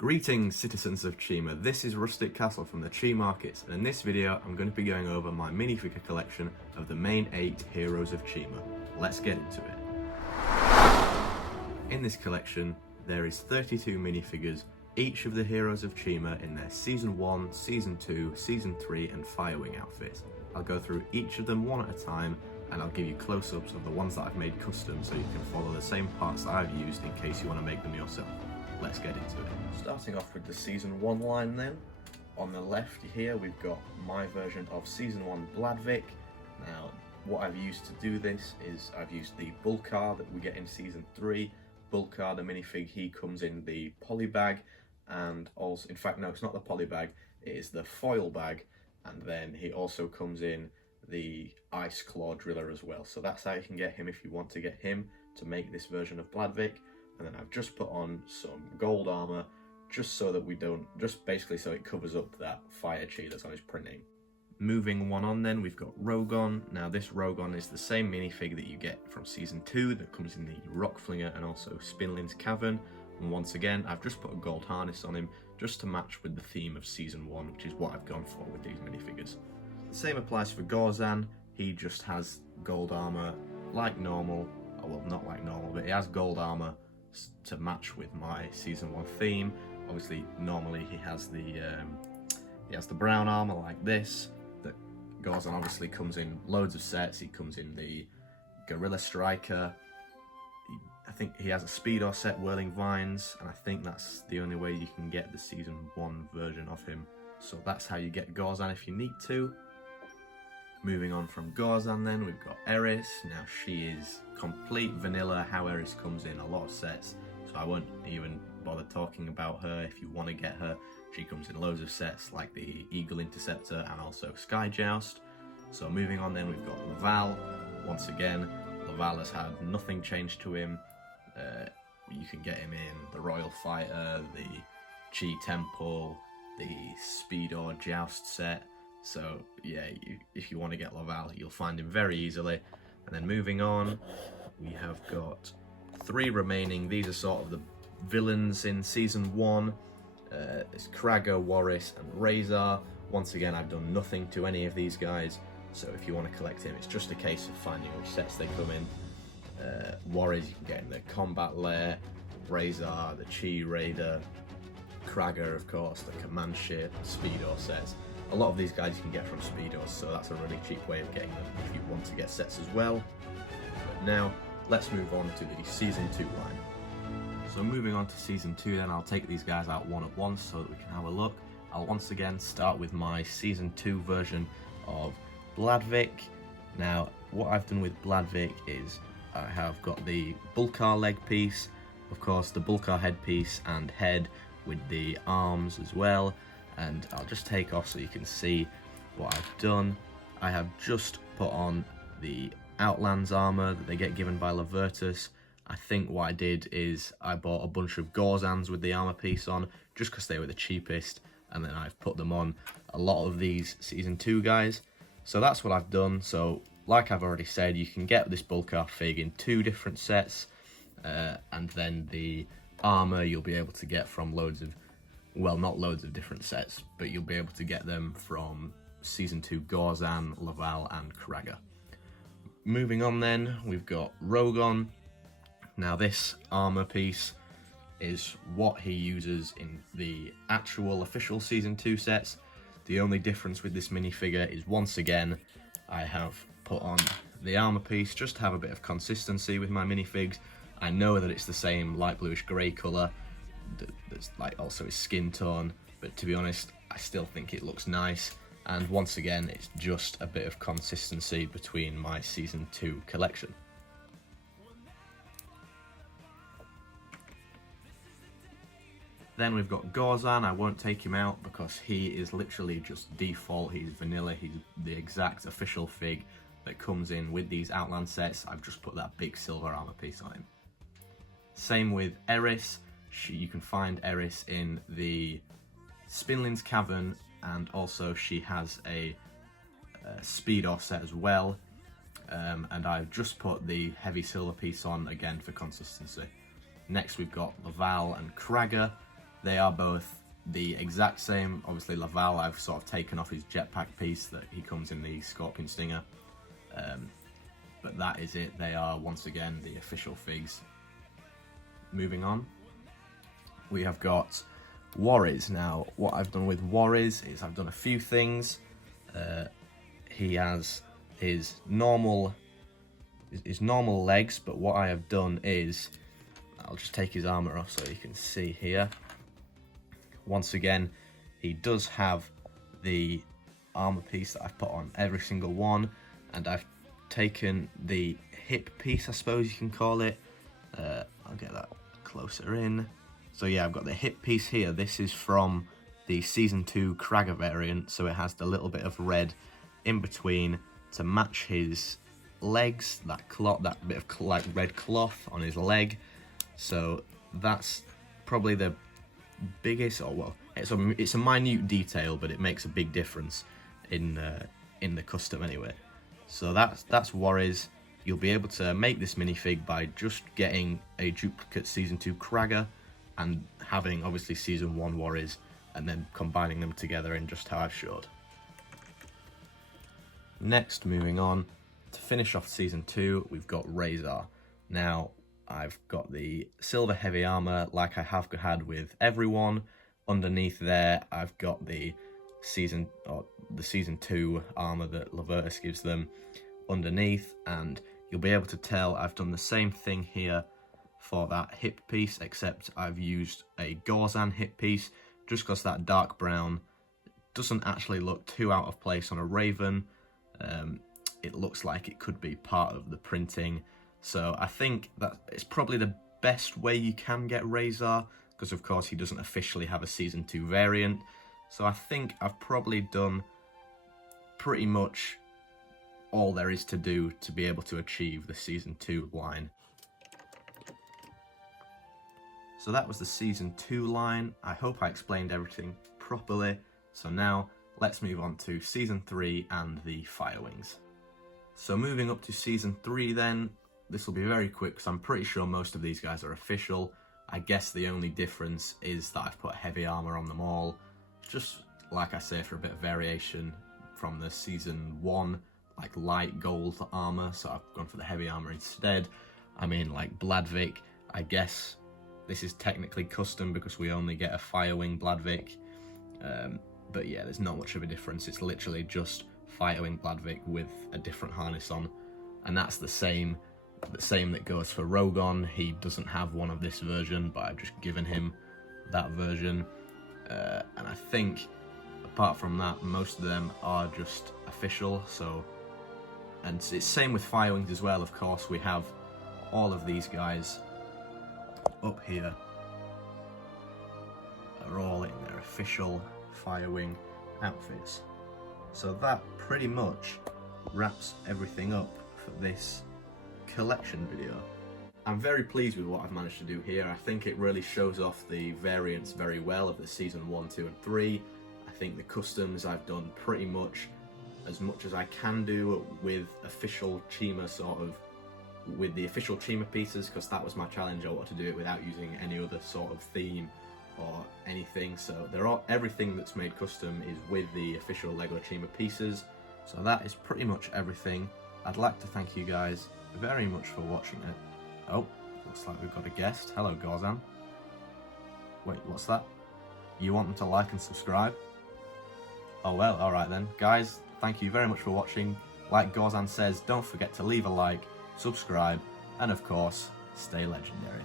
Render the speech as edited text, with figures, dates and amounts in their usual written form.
Greetings citizens of Chima, this is RusticCastle from the Chi Markets, and in this video I'm going to be going over my minifigure collection of the main 8 heroes of Chima. Let's get into it. In this collection there is 32 minifigures, each of the heroes of Chima in their Season 1, Season 2, Season 3 and Firewing outfits. I'll go through each of them one at a time and I'll give you close-ups of the ones that I've made custom so you can follow the same parts that I've used in case you want to make them yourself. Let's get into it. Starting off with the Season 1 line then. On the left here we've got my version of Season 1 Bladvik. Now what I've used to do this is I've used the Bulkar that we get in Season 3. Bulkar, the minifig, he comes in the poly bag, and also, in fact no, it's not the poly bag, it is the foil bag, and then he also comes in the Ice Claw Driller as well. So that's how you can get him if you want to get him to make this version of Bladvik. And then I've just put on some gold armor just so that we don't, just basically so it covers up that fire chi that's on his printing. Moving one on then, we've got Rogon. Now this Rogon is the same minifig that you get from Season 2 that comes in the Rock Flinger and also Spinlin's Cavern. And once again, I've just put a gold harness on him just to match with the theme of Season 1, which is what I've gone for with these minifigures. The same applies for Gorzan. He just has gold armor like normal, well not like normal, but he has gold armor to match with my Season 1 theme. Obviously normally he has the brown armor like this. That Gorzan obviously comes in loads of sets. He comes in the Gorilla Striker. I think he has a Speedo set, Whirling Vines, and I think that's the only way you can get the Season 1 version of him. So that's how you get Gorzan if you need to. Moving on from Gorzan then, we've got Eris. Now she is complete vanilla how Eris comes in a lot of sets, so I won't even bother talking about her. If you want to get her, she comes in loads of sets like the Eagle Interceptor and also Sky Joust. So moving on then, we've got Laval. Once again, Laval has had nothing changed to him. You can get him in the Royal Fighter, the Chi Temple, the Speedo Joust set. So yeah, if you want to get Laval, you'll find him very easily. And then moving on, we have got 3 remaining. These are sort of the villains in Season 1. It's Kraga, Warris and Razor. Once again, I've done nothing to any of these guys, so if you want to collect him, it's just a case of finding which sets they come in. Warris, you can get in the Combat Lair, Razor, the Chi Raider, Kraga, of course, the Command Ship, Speedo sets. A lot of these guys you can get from Speedos, so that's a really cheap way of getting them if you want to get sets as well. But now, let's move on to the Season 2 line. So moving on to Season 2 then, I'll take these guys out one at once so that we can have a look. I'll once again start with my Season 2 version of Bladvik. Now, what I've done with Bladvik is I have got the Bulkar leg piece, of course the Bulkar headpiece and head with the arms as well. And I'll just take off so you can see what I've done. I have just put on the Outlands armor that they get given by Lavertus. I think what I did is I bought a bunch of Gorzans with the armor piece on just because they were the cheapest, and then I've put them on a lot of these Season 2 guys. So that's what I've done. So like I've already said, you can get this Bulkar fig in 2 different sets, and then the armor you'll be able to get from loads of, well, not loads of different sets, but you'll be able to get them from Season 2 Gorzan, Laval and Kraga. Moving on then, we've got Rogon. Now this armor piece is what he uses in the actual official Season 2 sets. The only difference with this minifigure is, once again, I have put on the armor piece just to have a bit of consistency with my minifigs. I know that it's the same light bluish grey colour, that's like also his skin tone, but to be honest I still think it looks nice, and once again it's just a bit of consistency between my Season 2 collection. Then we've got Gorzan. I won't take him out because he is literally just default, he's vanilla, he's the exact official fig that comes in with these Outland sets. I've just put that big silver armor piece on him. Same with Eris. You can find Eris in the Spinlin's Cavern, and also she has a Speedo set as well. And I've just put the heavy silver piece on again for consistency. Next we've got Laval and Kraga. They are both the exact same. Obviously Laval, I've sort of taken off his jetpack piece that he comes in the Scorpion Stinger. But that is it. They are once again the official figs. Moving on, we have got Warriors. Now, what I've done with Warriors is I've done a few things. He has his normal legs, but what I have done is, I'll just take his armor off so you can see here. Once again, he does have the armor piece that I've put on every single one, and I've taken the hip piece, I suppose you can call it. I'll get that closer in. So yeah, I've got the hip piece here. This is from the Season 2 Kragger variant, so it has the little bit of red in between to match his legs, that bit of like red cloth on his leg. So that's probably the biggest, or well, it's a minute detail, but it makes a big difference in the custom anyway. So that's Warriors. You'll be able to make this minifig by just getting a duplicate Season 2 Kragger and having obviously Season 1 Warriors, and then combining them together in just how I've showed. Next, moving on, to finish off Season 2, we've got Razor. Now, I've got the silver heavy armor like I have had with everyone. Underneath there, I've got the Season 2 armor that Lavertus gives them underneath, and you'll be able to tell I've done the same thing here for that hip piece, except I've used a Gorzan hip piece, just because that dark brown doesn't actually look too out of place on a Raven. It looks like it could be part of the printing, so I think that it's probably the best way you can get Razor, because of course he doesn't officially have a Season 2 variant. So I think I've probably done pretty much all there is to do to be able to achieve the Season 2 line. So that was the Season 2 line. I hope I explained everything properly. So now let's move on to Season 3 and the Firewings. So moving up to Season 3 then, this will be very quick because I'm pretty sure most of these guys are official. I guess the only difference is that I've put heavy armor on them all, just like I say, for a bit of variation from the Season 1 like light gold armor, so I've gone for the heavy armor instead. I mean, like Bladvik, I guess this is technically custom because we only get a Firewing Bladvik, but yeah, there's not much of a difference. It's literally just Firewing Bladvik with a different harness on, and that's the same that goes for Rogon. He doesn't have one of this version, but I've just given him that version, and I think apart from that, most of them are just official. So, and it's same with Firewings as well. Of course, we have all of these guys up here are all in their official Firewing outfits. So that pretty much wraps everything up for this collection video. I'm very pleased with what I've managed to do here. I think it really shows off the variants very well of the Season 1, 2 and 3. I think the customs I've done pretty much as I can do with official Chima, sort of with the official Chima pieces, because that was my challenge. I wanted to do it without using any other sort of theme or anything. So everything that's made custom is with the official Lego Chima pieces. So that is pretty much everything. I'd like to thank you guys very much for watching it. Oh, looks like we've got a guest. Hello, Gorzan. Wait, what's that? You want them to like and subscribe? Oh well, alright then. Guys, thank you very much for watching. Like Gorzan says, don't forget to leave a like, subscribe, and of course, stay legendary.